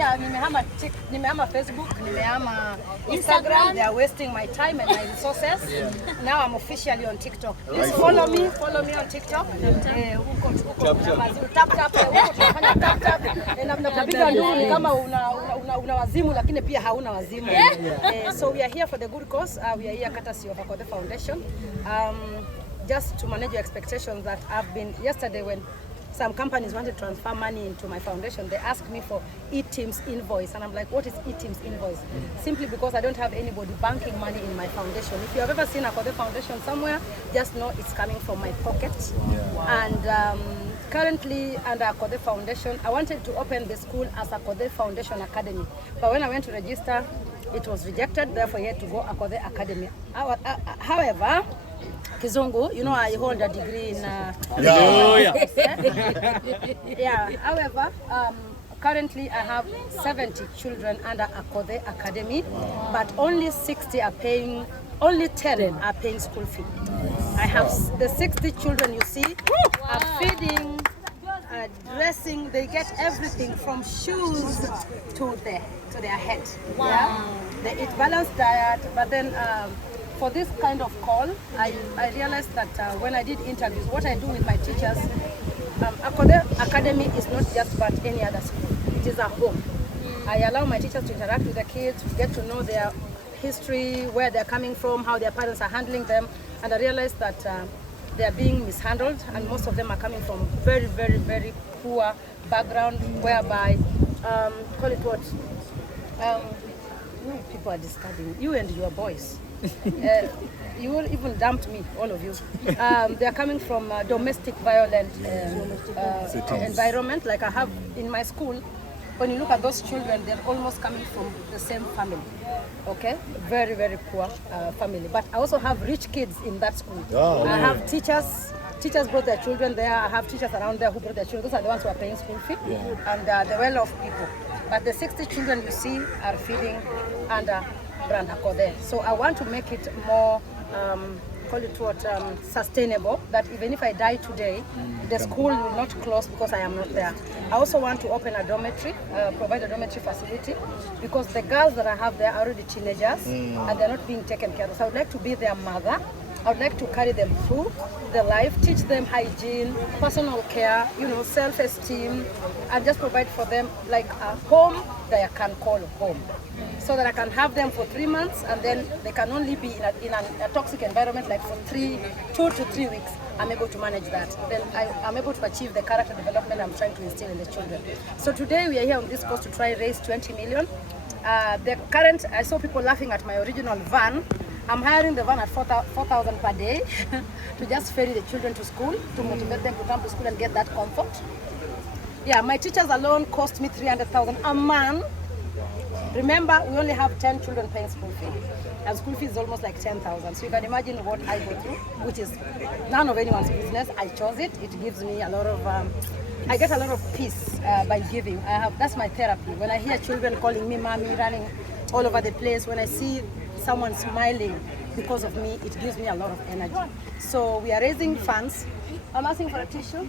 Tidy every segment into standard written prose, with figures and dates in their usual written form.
pia nimehama Facebook, nimehama Instagram. They are wasting my time and my resources. Now I'm officially on TikTok. Please follow me on TikTok. Tunafanya tap kama una wazimu lakini pia hauna wazimu. So we are here for the good cause. We are here courtesy of AKOTHEE Foundation. Just to manage your expectations that yesterday when some companies wanted to transfer money into my foundation, they asked me for eTeams invoice, and I'm like, what is eTeams invoice? Simply because I don't have anybody banking money in my foundation. If you have ever seen AKOTHEE Foundation somewhere, just know it's coming from my pocket. And currently under AKOTHEE Foundation, I wanted to open the school as AKOTHEE Foundation Academy, but when I went to register, it was rejected. Therefore, I had to go AKOTHEE Academy. However, Kizungu, you know, I hold a degree in however, currently I have 70 children under AKOTHEE Academy, but only 60 are paying, only 10 are paying school fee. I have the 60 children you see are feeding, dressing, they get everything from shoes to their head. Wow. Yeah? They eat balanced diet, but then for this kind of call, I realized that when I did interviews, what I do with my teachers, AKOTHEE Academy is not just about any other school. It is a home. I allow my teachers to interact with the kids, to get to know their history, where they're coming from, how their parents are handling them, and I realized that they are being mishandled, and most of them are coming from very, very, very poor background, whereby, call it what? People are discarding you and your boys. You will even dumped me, all of you. They are coming from domestic violent environment, like I have in my school. When you look at those children, they're almost coming from the same family. Okay, very, very poor family. But I also have rich kids in that school. I have teachers brought their children there. I have teachers around there who brought their children. Those are the ones who are paying school fee, and the well-off people. But the 60 children you see are feeding under brand AKOTHEE. So I want to make it more, sustainable, that even if I die today, the school will not close because I am not there. I also want to open a dormitory, provide a dormitory facility, because the girls that I have there are already teenagers and they're not being taken care of. So I would like to be their mother. I would like to carry them through their life, teach them hygiene, personal care, you know, self-esteem, and just provide for them like a home that I can call home. So that I can have them for 3 months, and then they can only be in a toxic environment like for 2 to 3 weeks. I'm able to manage that. Then I'm able to achieve the character development I'm trying to instill in the children. So today we are here on this course to try raise 20 million. I saw people laughing at my original van. I'm hiring the van at 4,000 per day to just ferry the children to school, to motivate them to come to school and get that comfort. Yeah, my teachers alone cost me 300,000 a month. Remember, we only have 10 children paying school fee, and school fee is almost like 10,000. So you can imagine what I go through, which is none of anyone's business. I chose it. It gives me a lot of, I get a lot of peace by giving. That's my therapy. When I hear children calling me mommy, running all over the place, when I see someone smiling because of me, it gives me a lot of energy. So we are raising funds. I'm asking for a tissue.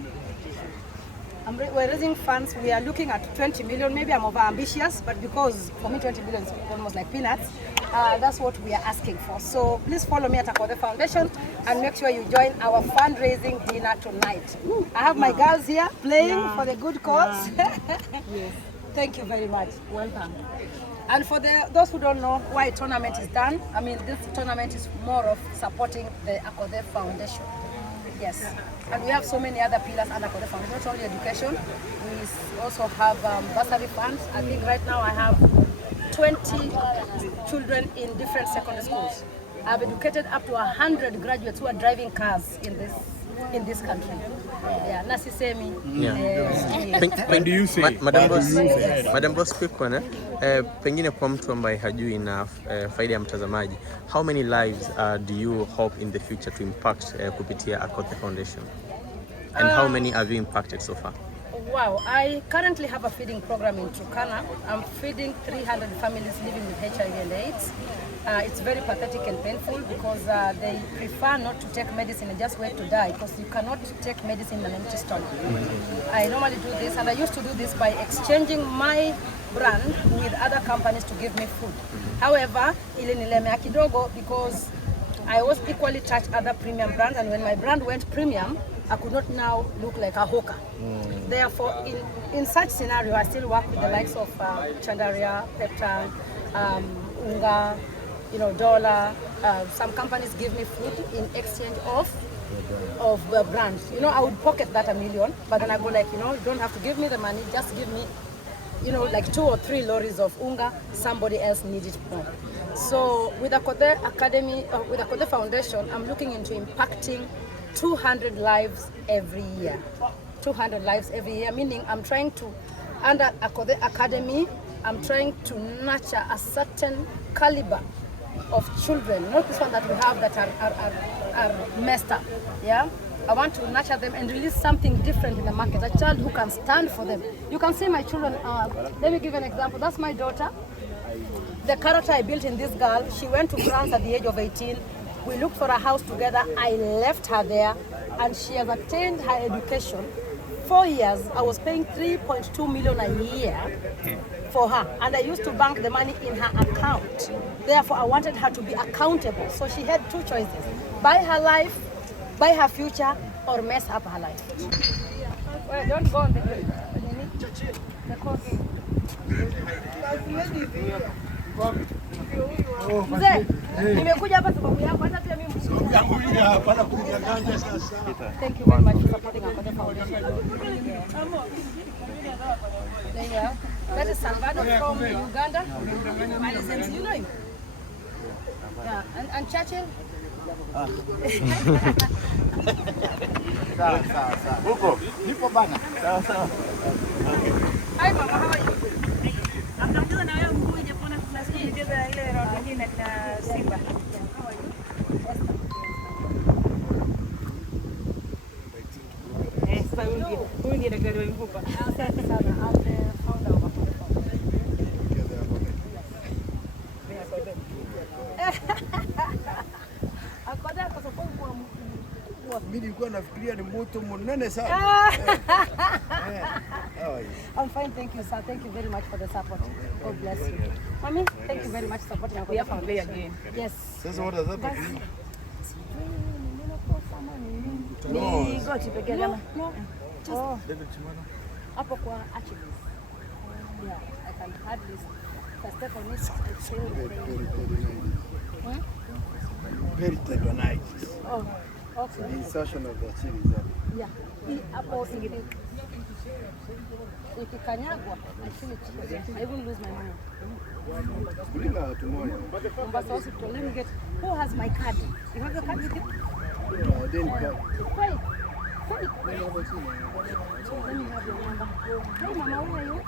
We're raising funds. We are looking at 20 million. Maybe I'm over ambitious, but because for me 20 million is almost like peanuts, that's what we are asking for. So please follow me at AKOTHEE Foundation and make sure you join our fundraising dinner tonight. I have my girls here playing for the good cause. Yes. Thank you very much. Welcome. And for those who don't know why a tournament is done, I mean, this tournament is more of supporting the AKOTHEE Foundation. Yes, and we have so many other pillars under AKOTHEE Foundation, not only education, we also have bursary funds. I think right now I have 20 children in different secondary schools. I've educated up to 100 graduates who are driving cars in this country. Yeah, Nasisemi. When do you say? Madam Boss, quick one. Pengine kwa mtu ambaye hajui na faida ya mtazamaji, how many lives do you hope in the future to impact kupitia AKOTHEE Foundation? And how many have you impacted so far? Wow, I currently have a feeding program in Turkana. I'm feeding 300 families living with HIV and AIDS. It's very pathetic and painful because they prefer not to take medicine and just wait to die, because you cannot take medicine in an empty stomach. I normally do this, and I used to do this by exchanging my brand with other companies to give me food. However, ilinilemea kidogo because I was equally touched other premium brands, and when my brand went premium, I could not now look like a hawker. Therefore, in such scenario, I still work with the likes of Chandaria, Peptang, Unga, Dollar. Some companies give me food in exchange of brands. I would pocket that $1 million, but then I go like, you don't have to give me the money, just give me, like 2 or 3 lorries of Unga, somebody else needs it more. So with AKOTHEE Academy, with AKOTHEE Foundation, I'm looking into impacting 200 lives every year. 200 lives every year, meaning I'm trying to, under AKOTHEE Academy, I'm trying to nurture a certain caliber of children, not this one that we have that are messed up. Yeah, I want to nurture them and release something different in the market, a child who can stand for them. You can see my children. Let me give an example. That's my daughter. The character I built in this girl, she went to France at the age of 18. We looked for a house together. I left her there, and she has attained her education. 4 years, I was paying 3.2 million a year for her, and I used to bank the money in her account. Therefore, I wanted her to be accountable. So she had 2 choices: buy her life, buy her future, or mess up her life. Well, don't go on the course. Mzee, nimekuja hapa sababu yako, hata pia mimi. Thank you very much for supporting AKOTHEE Foundation. Yeah. That is Salvador from Uganda. My listeners, you know him. Yeah, and Churchill. Sawa. Huko, nipo bana. Sawa. Hi mama, how are you? Akamjua na wewe mkuu je pona tunasikia michezo ya ile round nyingine na Simba. Sasa huyu ndiye daktari wa mfupa. Asante sana. I'm the founder of AKOTHEE AKOTHEE kwa sababu Mimi nilikuwa nafikiria ni moto mnene sana. I'm fine, thank you, sir. Thank you very much for the support. God bless you. Mommy, thank you very much for supporting AKOTHEE. We have to play again. Yes. Sasa what does that mean? Ni goti pekee kama. No. Just hapo kwa Achilles. Yeah, I can hardly step on it. It's still Very tendonitis. Oh, okay. Insertion of the Achilles. Yeah. Hapo ikikanyagwa, I feel it. I even lose my mind. Bring her tomorrow. Mombasa Hospital. Let me get. Who has my card? You have your card with you? I didn't come. Wait. Let me have your number. Hey, Mama, where are you?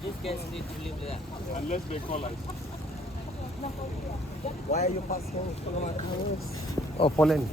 These guys need to live there. Unless they call us. Why are you passing from our cars? Oh, pollen.